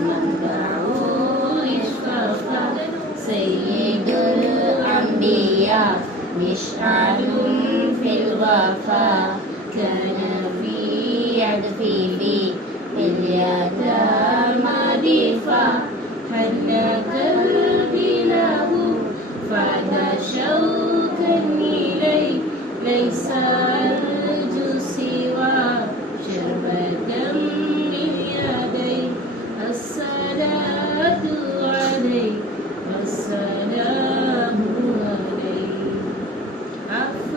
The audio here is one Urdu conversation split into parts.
منبع اشرفا سيد الأنبياء مشعل في الوفا كان في عطفه اليتامى ضيفا حن قلبي له فاد شوقا إليه ليس أرجو سوى شربة من يديه الصلاة عليه والسلام عليه عفو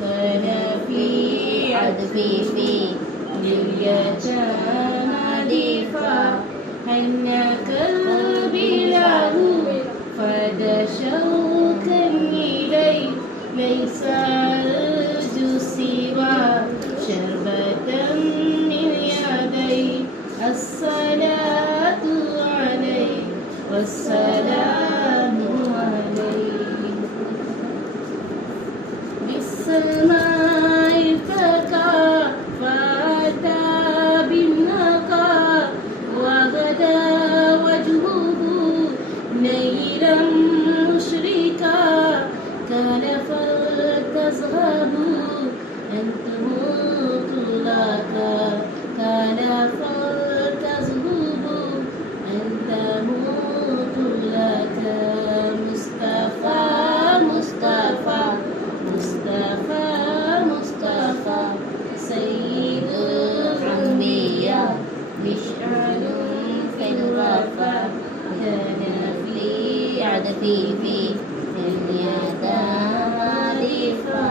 kana fi adfifi لليتامى ضيفا حن قلبي له فاد شوقا إليه ليس أرجو سوى شربة من يديه الصلاة عليه والسلام عليه بالسماء ارتقى فأتى بالنقى وغدا وجهه نيرا مشرقا كان فلتذهبوا أنتم طلاقا كان فلتذهبوا أنتم طلاقا مصطفى مصطفى مصطفى مصطفى سيد الأنبياء مشعل في الوفا كان في عطفه اليتامى ضيفا